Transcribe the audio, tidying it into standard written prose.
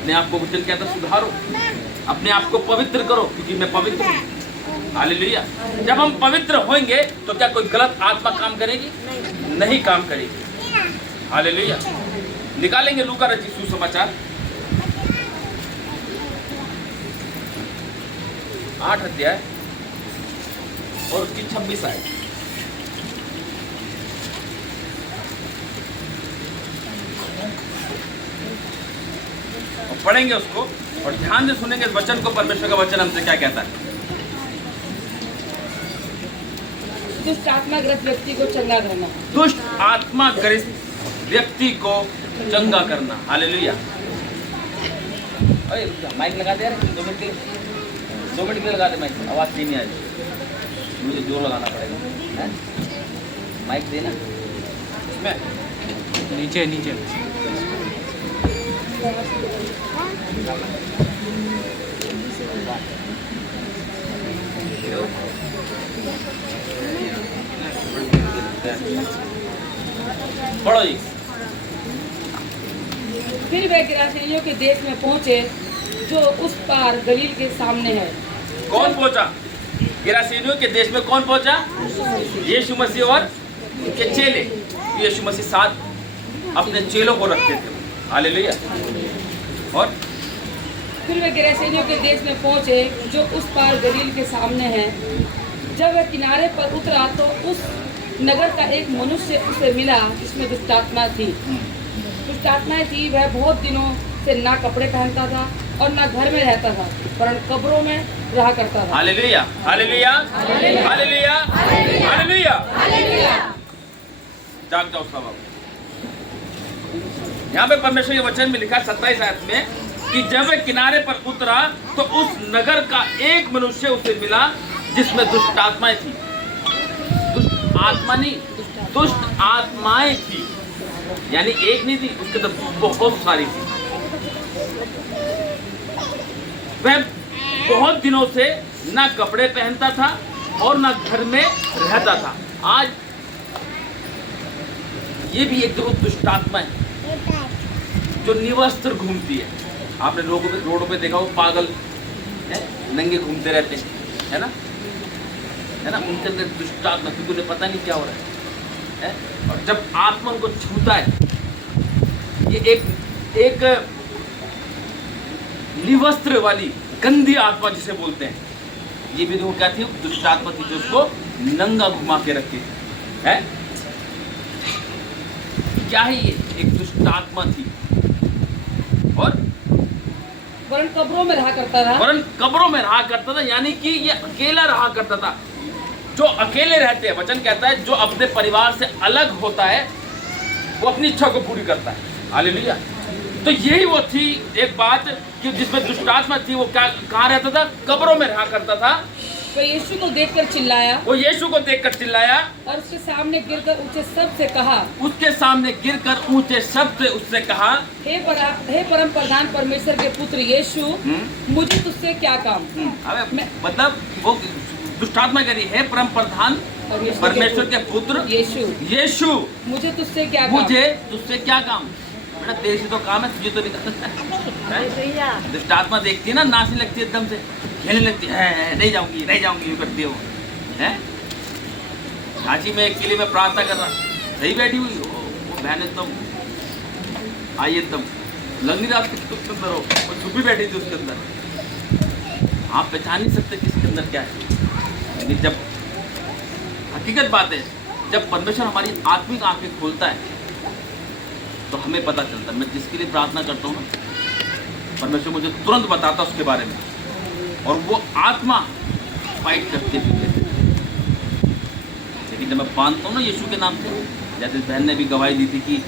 अपने आप को वचन के अंदर सुधारो, अपने आप को पवित्र करो, क्योंकि मैं पवित्र हूँ। हालेलुया। जब हम पवित्र होंगे तो क्या कोई गलत आत्मा काम करेगी? नहीं काम करेगी। हालेलुया। निकालेंगे लूका रचित सुसमाचार 8 अध्याय और उसकी 26 आयत। और पढ़ेंगे उसको और ध्यान से सुनेंगे इस वचन को। परमेश्वर का वचन हमसे क्या कहता है? दुष्ट आत्माग्रस्त व्यक्ति को चंगा करना। दुष्ट आत्माग्रस्त व्यक्ति को चंगा करना। हालेलुया। अरे माइक लगा दे यार, 2 मिनट के लिए लगा दे माइक, आवाज सही नहीं आ रही, मुझे जोर लगाना पड़ेगा। माइक देना इसमें नीचे नीचे पढ़ो जी। फिर वे गिरासेनियों के देश में पहुंचे जो उस पार गलील के सामने है। कौन पहुंचा? गिरासेनियों के देश में कौन पहुंचा? यीशु मसीह और उनके चेले। यीशु मसीह साथ अपने चेलों को रखते थे। हालेलुया। और फिर वे गिरासेनियों के देश में पहुंचे जो उस पार गलील के सामने है। जब वह किनारे पर उतरा तो उस नगर का एक मनुष्य उसे मिला जिसमें दुष्टात्मा थी। दुष्टात्माएं थी। वह बहुत दिनों से ना कपड़े पहनता था और ना घर में रहता था, परंतु कब्रों में रहा करता था। Hallelujah, hallelujah, hallelujah, hallelujah. जाग जाओ सब। यहाँ पे परमेश्वर के वचन में लिखा 27 आयत में कि जब वह किनारे पर उतरा तो उस नगर का एक मनुष्य उसे मिला जिसमें दुष्ट आत्माएं थी। दुष्ट आत्मा नहीं, दुष्ट आत्माएं थी। यानी एक नहीं थी, उसके तो बहुत सारी थी। वह बहुत दिनों से ना कपड़े पहनता था और ना घर में रहता था। आज ये भी एक दुष्ट आत्मा है जो निवस्त्र घूमती है। आपने रोडों पे देखा हो, पागल है, नंगे घूमते रहते हैं, है ना? उनके अंदर दुष्ट आत्मा, क्योंकि उन्हें पता नहीं क्या हो रहा है। और जब आत्मा उनको छूता है, ये एक निवस्त्र वाली गंदी आत्मा जिसे बोलते हैं, ये भी देखो क्या थी? दुष्ट आत्मा थी जो उसको नंगा घुमा के रखती थी। है क्या है ये? एक दुष्ट आत्मा थी। और वरन कब्रों में रहा करता था। वरन कब्रों में रहा करता था, यानी कि ये अकेला रहा करता था। जो अकेले रहते हैं, वचन कहता है जो अपने परिवार से अलग होता है वो अपनी इच्छा को पूरी करता है। हालेलुया। तो यही वो थी एक बात कि जिसमें दुष्ट आत्मा थी। वो क्या कहाँ रहता था? कब्रों में रहा करता था। वो यीशु को देखकर चिल्लाया। वो यीशु को देखकर चिल्लाया और उसके सामने गिरकर ऊंचे शब्द से कहा। उसके सामने गिरकर ऊंचे शब्द से उससे कहा, हे परम प्रधान परमेश्वर के पुत्र यीशु, मुझे तुझसे क्या काम? मतलब वो दुष्टात्मा कह रही है, परम प्रधान परमेश्वर के पुत्र यीशु, मुझे तुझसे क्या काम? मुझे तुझसे क्या काम? बेटा तेरे से तो काम है, तुझे तो नहीं। दुष्टात्मा देखती है ना, नाचने लगती है, एकदम से खेलने लगती है, नहीं जाऊंगी नहीं जाऊंगी, करती है वो। है झांसी में एक किले में प्रार्थना कर रहा, सही बैठी हुई वो बहन एकदम आई, एकदम लग नहीं रहा उसके अंदर, वो छुपी बैठी थी उसके अंदर। आप पहचान नहीं सकते किसके अंदर क्या है। लेकिन जब हकीकत बात है, जब परमेश्वर हमारी आत्मिक आंखें खोलता है तो हमें पता चलता है। मैं जिसके लिए प्रार्थना करता हूँ ना, परमेश्वर मुझे तुरंत बताता उसके बारे में, और वो आत्मा फाइट करती है। लेकिन जब मैं मानता हूँ ना यीशु के नाम से, जैसे बहन ने भी गवाही दी थी कि